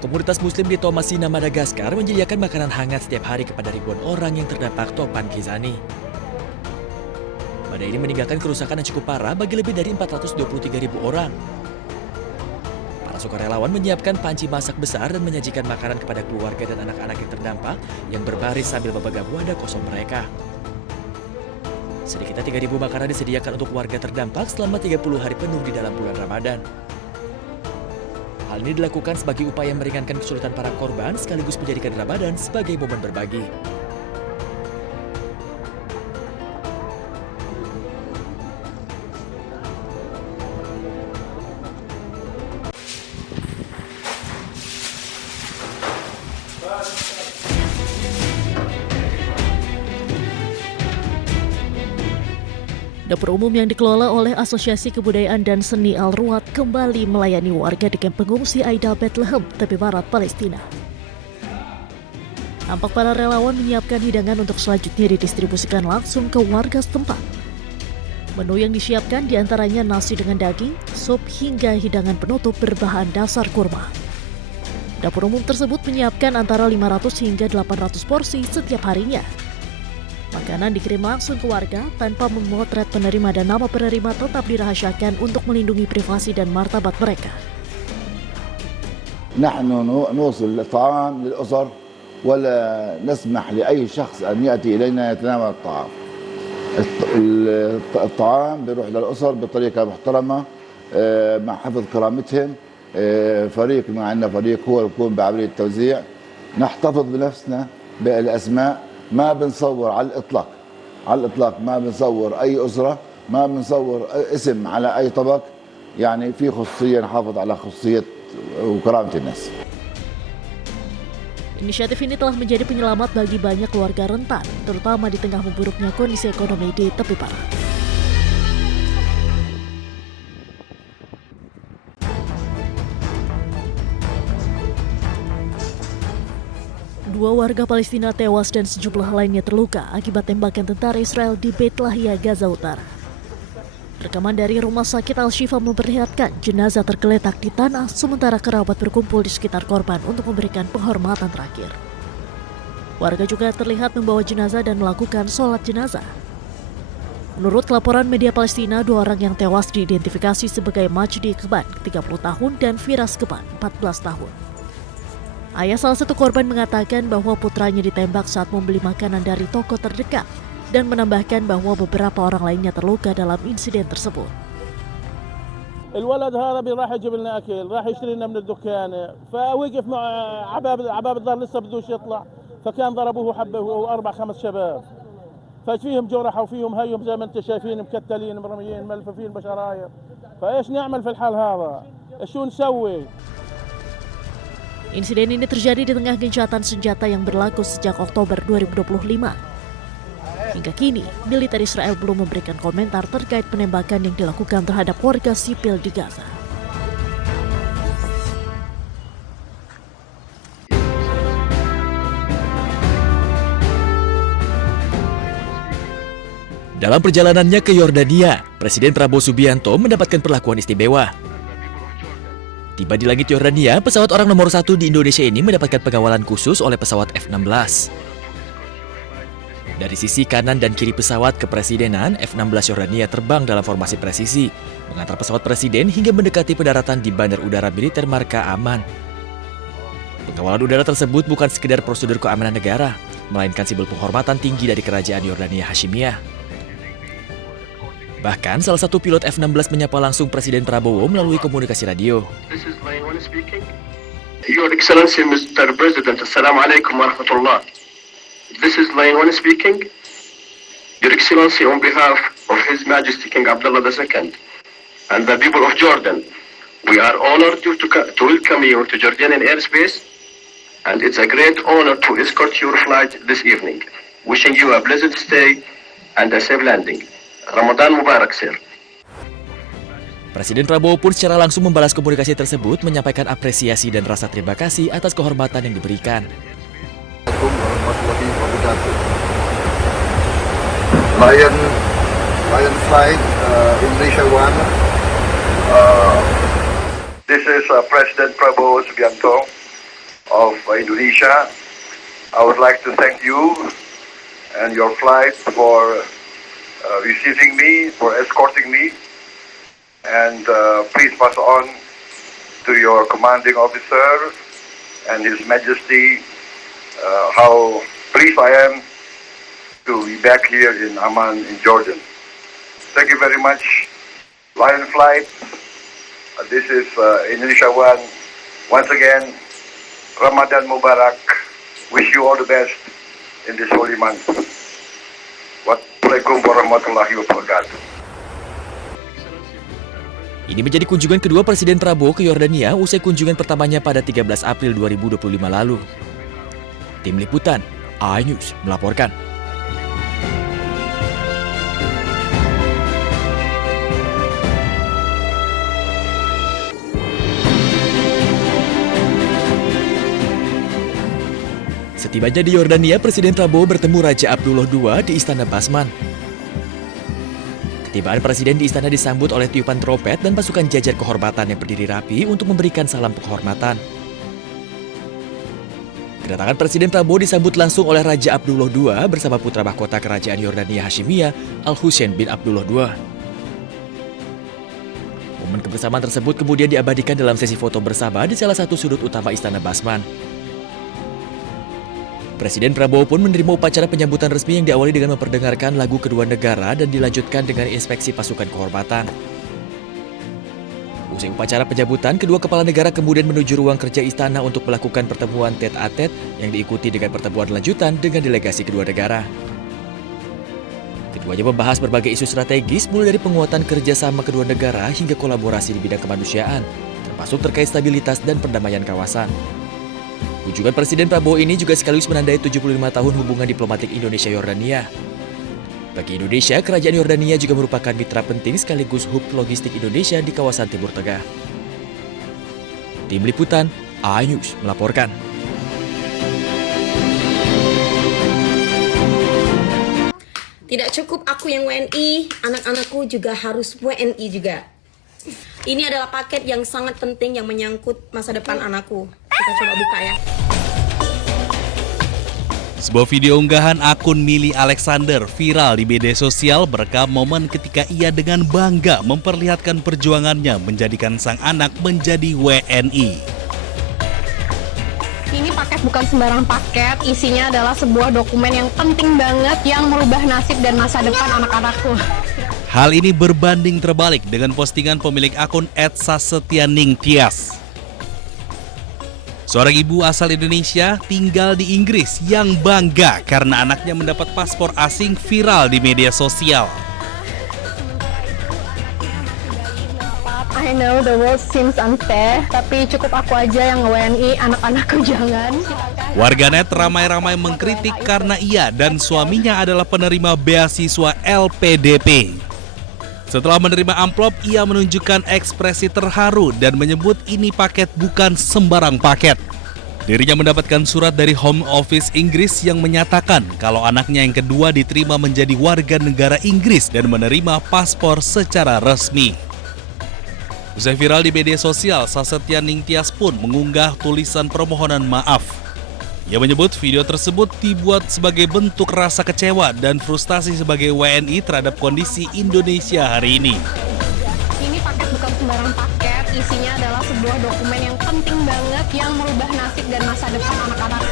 Komunitas Muslim di Toamasina, Madagaskar menyediakan makanan hangat setiap hari kepada ribuan orang yang terdampak topan Kizani. Badai ini meninggalkan kerusakan yang cukup parah bagi lebih dari 423.000 orang. Para sukarelawan menyiapkan panci masak besar dan menyajikan makanan kepada keluarga dan anak-anak yang terdampak yang berbaris sambil memegang wadah kosong mereka. Sedikitnya 3.000 makanan disediakan untuk warga terdampak selama 30 hari penuh di dalam bulan Ramadan. Hal ini dilakukan sebagai upaya meringankan kesulitan para korban sekaligus menjadikan Ramadan sebagai momen berbagi. Dapur umum yang dikelola oleh Asosiasi Kebudayaan dan Seni Al-Ruwad kembali melayani warga di kamp pengungsi Aida Bethlehem, tepi barat Palestina. Tampak para relawan menyiapkan hidangan untuk selanjutnya didistribusikan langsung ke warga setempat. Menu yang disiapkan diantaranya nasi dengan daging, sup hingga hidangan penutup berbahan dasar kurma. Dapur umum tersebut menyiapkan antara 500 hingga 800 porsi setiap harinya. Makanan dikirim langsung ke warga tanpa memotret penerima dan nama penerima tetap dirahasiakan untuk melindungi privasi dan martabat mereka. نحن نوصل الطعام للأسر ولا نسمح لأي شخص أن يأتي إلينا يتناول الطعام. الطعام بيروح للأسر بطريقة محترمة مع حفظ كرامتهم. فريق معنا فريق هو يقوم بعملية التوزيع. نحتفظ بنفسنا بالأسماء. ما بنصور على الإطلاق ما بنصور أي أسرة، ما بنصور اسم على أي طبق، يعني في خصوصية نحافظ على خصوصية وكرامة الناس. Inisiatif ini telah menjadi penyelamat bagi banyak keluarga rentan, terutama di tengah memburuknya kondisi ekonomi di tepi barat. Dua warga Palestina tewas dan sejumlah lainnya terluka akibat tembakan tentara Israel di Beit Lahia, Gaza Utara. Rekaman dari Rumah Sakit Al-Shifa memperlihatkan jenazah tergeletak di tanah sementara kerabat berkumpul di sekitar korban untuk memberikan penghormatan terakhir. Warga juga terlihat membawa jenazah dan melakukan sholat jenazah. Menurut laporan media Palestina, dua orang yang tewas diidentifikasi sebagai Majdi Keban, 30 tahun, dan Firas Keban, 14 tahun. Ayah salah satu korban mengatakan bahwa putranya ditembak saat membeli makanan dari toko terdekat dan menambahkan bahwa beberapa orang lainnya terluka dalam insiden tersebut. الولد هذا راح يجيب لنا اكل، راح يشتري لنا من الدكان، فوقف مع عباب الدار لسه بدوش يطلع، فكان ضربوه حبه هو 4-5 شباب. ففيهم جرح وفيهم هيهم زي ما انتم شايفين مكتلين مرميين ملفوفين بشرايط. فايش نعمل في الحال هذا؟ شو نسوي؟ Insiden ini terjadi di tengah gencatan senjata yang berlaku sejak Oktober 2025. Hingga kini, militer Israel belum memberikan komentar terkait penembakan yang dilakukan terhadap warga sipil di Gaza. Dalam perjalanannya ke Yordania, Presiden Prabowo Subianto mendapatkan perlakuan istimewa. Tiba di langit Yordania, pesawat orang nomor 1 di Indonesia ini mendapatkan pengawalan khusus oleh pesawat F-16. Dari sisi kanan dan kiri pesawat kepresidenan, F-16 Yordania terbang dalam formasi presisi, mengantar pesawat presiden hingga mendekati pendaratan di Bandar Udara Militer Marka Aman. Pengawalan udara tersebut bukan sekedar prosedur keamanan negara, melainkan simbol penghormatan tinggi dari Kerajaan Yordania Hashimiyah. Bahkan salah satu pilot F-16 menyapa langsung Presiden Prabowo melalui komunikasi radio. This is Line 1 speaking. Your Excellency Mr. President, Assalamualaikum warahmatullah. This is Line 1 speaking. Your Excellency, on behalf of His Majesty King Abdullah II and the people of Jordan, we are honored to welcome you to Jordanian airspace, and it's a great honor to escort your flight this evening. Wishing you a pleasant stay and a safe landing. Ramadan Mubarak, sir. Presiden Prabowo pun secara langsung membalas komunikasi tersebut, menyampaikan apresiasi dan rasa terima kasih atas kehormatan yang diberikan. Lion Flight Indonesia One. This is President Prabowo Subianto of Indonesia. I would like to thank you and your flight for receiving me, for escorting me, and please pass on to your commanding officer and His Majesty how pleased I am to be back here in Amman in Jordan. Thank you very much, Lion Flight. This is Indonesia One. Once again, Ramadan Mubarak. Wish you all the best in this holy month. Wassalamualaikum warahmatullahi wabarakatuh. Ini menjadi kunjungan kedua Presiden Prabowo ke Yordania usai kunjungan pertamanya pada 13 April 2025 lalu. Tim Liputan, iNews melaporkan. Setibanya di Yordania, Presiden Prabowo bertemu Raja Abdullah II di Istana Basman. Ketibaan Presiden di istana disambut oleh tiupan trompet dan pasukan jajar kehormatan yang berdiri rapi untuk memberikan salam penghormatan. Kedatangan Presiden Prabowo disambut langsung oleh Raja Abdullah II bersama putra mahkota Kerajaan Yordania Hashimiyah, Al-Husain bin Abdullah II. Momen kebersamaan tersebut kemudian diabadikan dalam sesi foto bersama di salah satu sudut utama Istana Basman. Presiden Prabowo pun menerima upacara penyambutan resmi yang diawali dengan memperdengarkan lagu kedua negara dan dilanjutkan dengan inspeksi pasukan kehormatan. Usai upacara penyambutan, kedua kepala negara kemudian menuju ruang kerja istana untuk melakukan pertemuan tete-a-tete yang diikuti dengan pertemuan lanjutan dengan delegasi kedua negara. Keduanya membahas berbagai isu strategis mulai dari penguatan kerjasama kedua negara hingga kolaborasi di bidang kemanusiaan, termasuk terkait stabilitas dan perdamaian kawasan. Kunjungan Presiden Prabowo ini juga sekaligus menandai 75 tahun hubungan diplomatik Indonesia-Yordania. Bagi Indonesia, Kerajaan Yordania juga merupakan mitra penting sekaligus hub logistik Indonesia di kawasan Timur Tengah. Tim Liputan, iNews melaporkan. Tidak cukup aku yang WNI, anak-anakku juga harus WNI juga. Ini adalah paket yang sangat penting yang menyangkut masa depan anakku. Kita coba buka ya. Sebuah video unggahan akun Mili Alexander viral di media sosial merekam momen ketika ia dengan bangga memperlihatkan perjuangannya menjadikan sang anak menjadi WNI. Ini paket bukan sembarang paket, isinya adalah sebuah dokumen yang penting banget yang merubah nasib dan masa depan anak-anakku. Hal ini berbanding terbalik dengan postingan pemilik akun @sasetyaningtyas. Seorang ibu asal Indonesia tinggal di Inggris yang bangga karena anaknya mendapat paspor asing viral di media sosial. I know the world seems unfair, tapi cukup aku aja yang WNI, anak-anakku jangan. Warganet ramai-ramai mengkritik karena ia dan suaminya adalah penerima beasiswa LPDP. Setelah menerima amplop, ia menunjukkan ekspresi terharu dan menyebut ini paket bukan sembarang paket. Dirinya mendapatkan surat dari Home Office Inggris yang menyatakan kalau anaknya yang kedua diterima menjadi warga negara Inggris dan menerima paspor secara resmi. Usai viral di media sosial, Sasetyaningtyas pun mengunggah tulisan permohonan maaf. Ia menyebut video tersebut dibuat sebagai bentuk rasa kecewa dan frustasi sebagai WNI terhadap kondisi Indonesia hari ini. Ini paket bukan sembarang paket, isinya adalah sebuah dokumen yang penting banget yang merubah nasib dan masa depan anak-anakku.